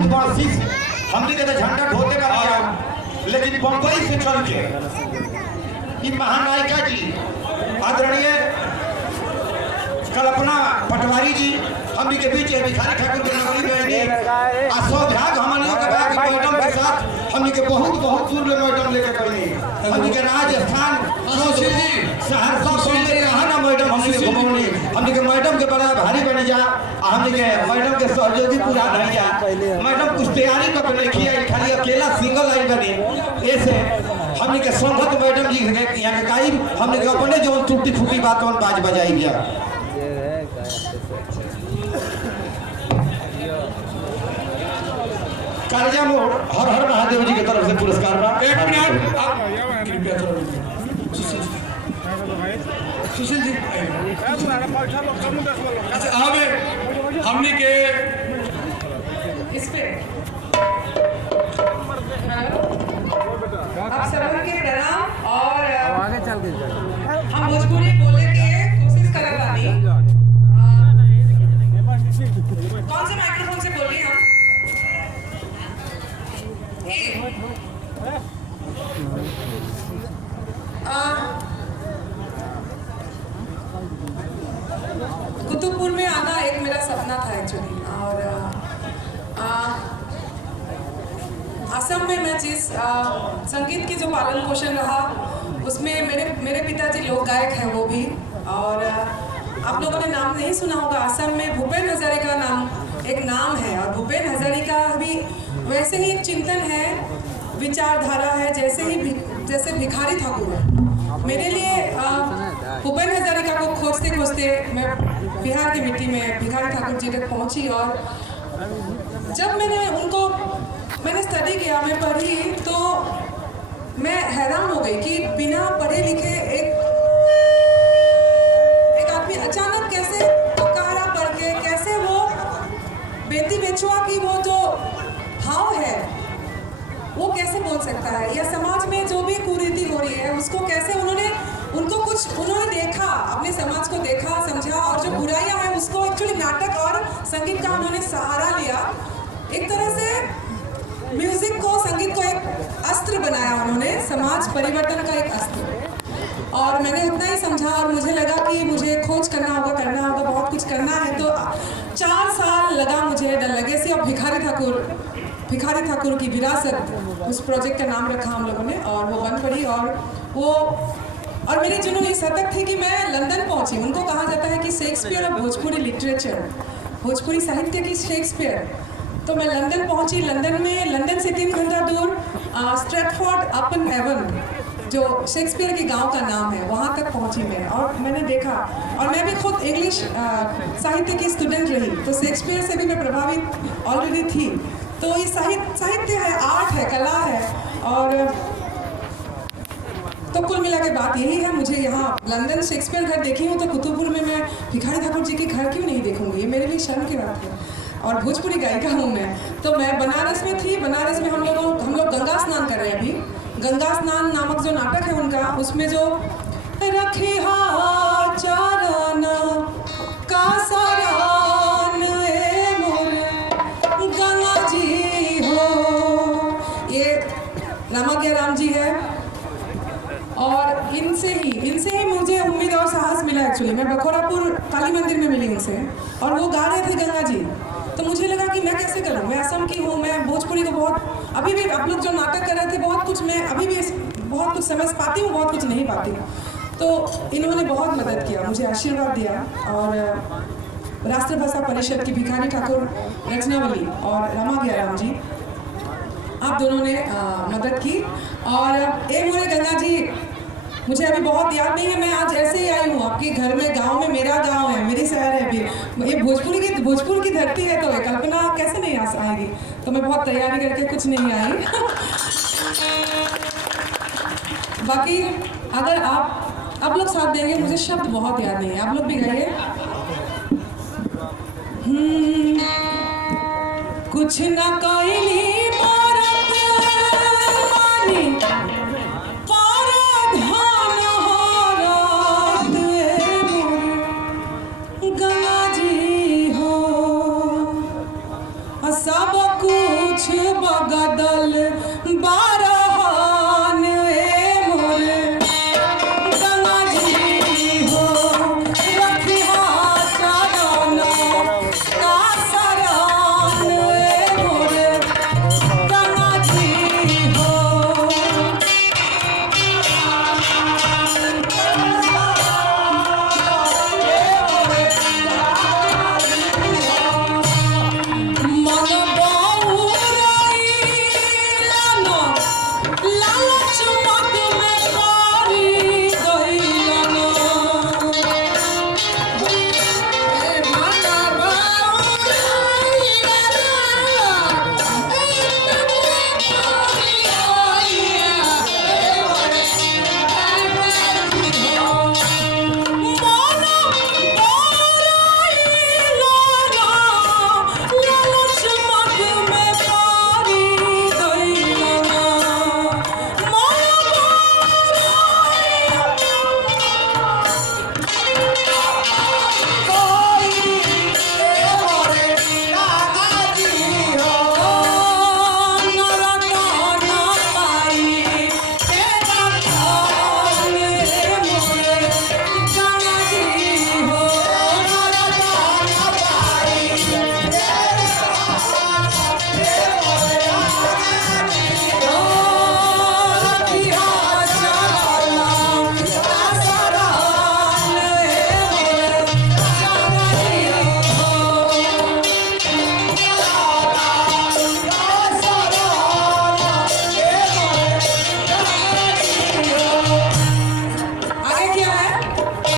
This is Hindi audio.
बहुत बड़ा शीश हमने के झंडा ढोते का लिया, लेकिन बम्बई से चल के ये महानायिका जी आदरणीय कल्पना पटवारी जी हमने के बीच भिखारी ठाकुर के नगरी में सौभाग्य हमने के मैडम के साथ हमने के बहुत दूर ले मैडम लेके गई हमने के राजस्थान सहरसा से कहा ना मैडम हमने के घुमौनी हमने के मैडम के बड़ा भारी बन जा हमने के मैडम के सहयोगी पूरा नहीं जा मैडम कुछ तैयारी कर लिखी है खाली अकेला सिंगल लाइन बनी ऐसे हमने के संगत मैडम जी यहाँ के गाई हमने के अपने जो टूटी फूटी बात बाज बजाई गया कालिया मोड़ हर हर महादेव जी की तरफ से पुरस्कार बा। एक मिनट कृपया सुशील जी अच्छा अब हमने के इस पे आप सबके प्रणाम और आगे चल के हम भोजपुरी बोलने की कोशिश कर रहा थी। कौन से माइक्रोफोन से बोल रही हैं कुतुबपुर में आना एक मेरा सपना था एक्चुअली और असम में मैं जिस संगीत की जो पालन पोषण रहा उसमें मेरे पिताजी लोक गायक हैं वो भी और आप लोगों ने नाम नहीं सुना होगा असम में भूपेन हजारिका नाम एक नाम है और भूपेन हजारिका भी वैसे ही एक चिंतन है विचारधारा है जैसे भिखारी ठाकुर है। मेरे लिए भूपेन हजारिका को खोजते खोजते मैं बिहार की मिट्टी में भिखारी ठाकुर जी तक पहुंची और जब मैंने स्टडी किया मैं पढ़ी तो मैं हैरान हो गई कि बिना पढ़े लिखे एक आदमी अचानक कैसे कहारा पढ़ के कैसे वो बेटी बेचुआ की वो जो भाव है वो कैसे बोल सकता है या समाज में जो भी कुरीति हो रही है उसको कैसे उन्होंने देखा अपने समाज को देखा समझा और जो बुराइयां हैं उसको एक्चुअली नाटक और संगीत का उन्होंने सहारा लिया एक तरह से म्यूजिक को संगीत को एक अस्त्र बनाया उन्होंने समाज परिवर्तन का एक अस्त्र और मैंने उतना ही समझा और मुझे लगा कि मुझे खोज करना होगा बहुत कुछ करना है तो 4 साल लगा मुझे the legacy of Bhikhari Thakur की विरासत उस प्रोजेक्ट का नाम रखा हम लोगों ने और वो बन पड़ी और मेरी जुनून इस हद तक थी कि मैं लंदन पहुंची। उनको कहा जाता है कि Shakespeare of Bhojpuri literature Bhojpuri साहित्य की शेक्सपियर। तो मैं लंदन पहुंची। लंदन से 3 घंटा दूर स्ट्रेटफोर्ड अपन एवन जो शेक्सपियर के गांव का नाम है वहाँ तक पहुंची मैं और मैंने देखा और मैं भी खुद इंग्लिश साहित्य की स्टूडेंट रही तो शेक्सपियर से भी मैं प्रभावित ऑलरेडी थी। तो ये साहित्य है आर्ट है कला है और तो कुल मिला के बात यही है मुझे यहाँ लंदन शेक्सपियर घर देखी हूँ तो कुतुबपुर में मैं भिखारी ठाकुर जी के घर क्यों नहीं देखूंगी ये मेरे लिए शर्म की बात है और भोजपुरी गायिका हूँ मैं। तो मैं बनारस में थी बनारस में हम लोग गंगा स्नान कर रहे हैं अभी गंगा स्नान नामक जो नाटक है उनका उसमें जो रखे चारण का सारान ए मोर गंगा जी हो ये रामाज्ञा राम जी है और इनसे ही मुझे उम्मीद और साहस मिला एक्चुअली। मैं बखोरापुर काली मंदिर में मिली उनसे और वो गा रहे थे गंगा जी तो मुझे लगा कि मैं कैसे करूँ मैं असम की हूँ मैं भोजपुरी को बहुत अभी भी आप लोग जो नाटक कर रहे थे बहुत कुछ मैं अभी भी बहुत कुछ समझ पाती हूँ बहुत कुछ नहीं पाती तो इन्होंने बहुत मदद किया मुझे आशीर्वाद दिया और राष्ट्रभाषा परिषद की भिखारी ठाकुर रचनावली और रामाज्ञा राम जी आप दोनों ने मदद की और एक मोरे गंगा जी मुझे अभी बहुत याद नहीं है मैं आज ऐसे ही आई हूँ आपके घर में गांव में मेरा गांव है मेरी शहर है अभी ये भोजपुर की धरती है तो कल्पना कैसे नहीं आएगी तो मैं बहुत तैयारी करके कुछ नहीं आई बाकी अगर आप लोग साथ देंगे मुझे शब्द बहुत याद नहीं है आप लोग भी गाइए कुछ ना कोई सब कुछ गदल बा